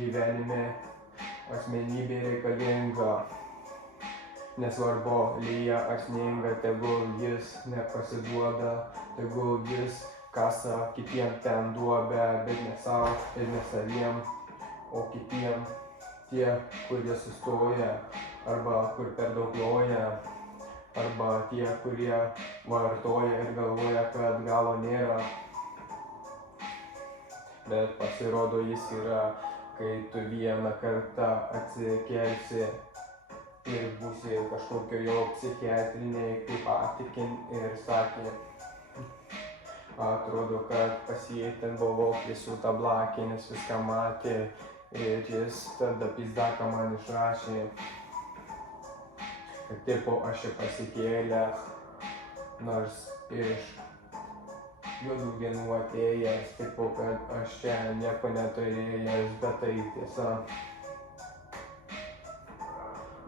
gyvenime asmenybė reikalinga. Nesvarbu, lyja ar sninga, tegul jis nepasiduoda, tegul jis kasa kitiem ten duobę, bet ne savo ir ne saviem, o kitiem. Tie, kurie sustoja, arba kur per daug loja, arba tie, kurie vartoja ir galvoja, kad galo nėra. Bet pasirodo jis yra, kai tu vieną kartą atsikelsi ir būsi kažkokio jo psichiatriniai, kaip patikin ir sakė. Atrodo, kad pas jį ten buvo prisiūta blakė, nes viską matė. Ir jis tada pizdaką man išrašė, kad tipo aš čia pasikėlęs, nors iš juodų dienų atėjęs, tipo kad aš čia nieko neturėjęs, bet tai tiesa.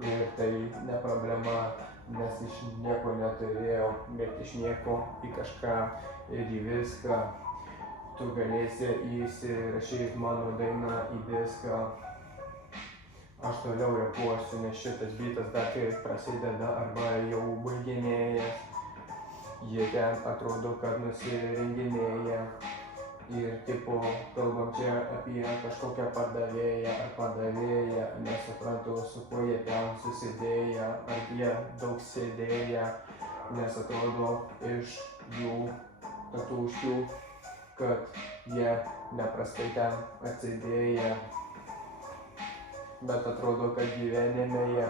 Ir tai ne problema, nes iš nieko neturėjau, bet iš nieko į kažką ir į viską. Tu galėsi įsirašyti mano dainą į diską. Aš toliau repuosiu, nes šitas bitas dar tik prasideda arba jau baiginėjas. Jie ten atrodo, kad nusirenginėja. Ir tipo kalbam čia apie kažkokią pardavėją ar padavėją. Nesuprantu, su kuo jie ten susidėję, ar jie daug sėdėję. Nes atrodo iš jų tatuškių, kad jie neprastai ten atsidėję, bet atrodo, kad gyvenime jie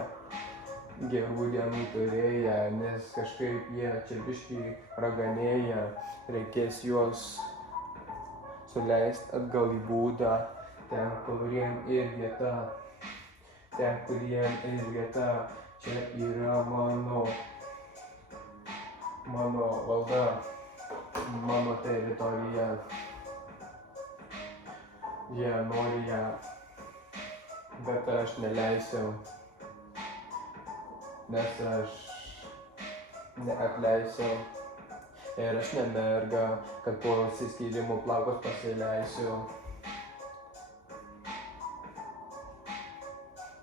gerų dienų turėję, nes kažkaip jie čia biškį raganėja, reikės juos suleist atgal į būdą, ten kuriem ir vieta, čia yra mano valda. Mano teritorija, jie nori ją, bet aš neleisiu, nes aš neatleisiu. Ir aš ne merga, kad po išsiskyrimų plaukus pasileisiu.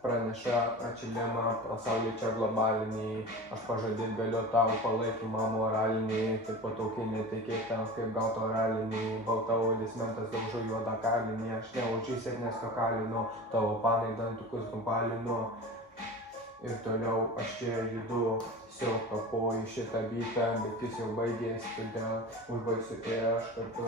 Praneša atšilimą pasaulį čia globalinį, aš pažadėt galiu tau palaikymą moralinį, taip pat tokį netikėtą, kaip gaut oralinį, baltaodis mentas daužo juodą kalinį, aš ne ožys ir neskakalinu, tavo panai dantukus nubalinu. Ir toliau aš čia judu, tiesiog kapoju šitą bitą, bet jis jau baigės, todėl užbaigsiu ir aš kartu.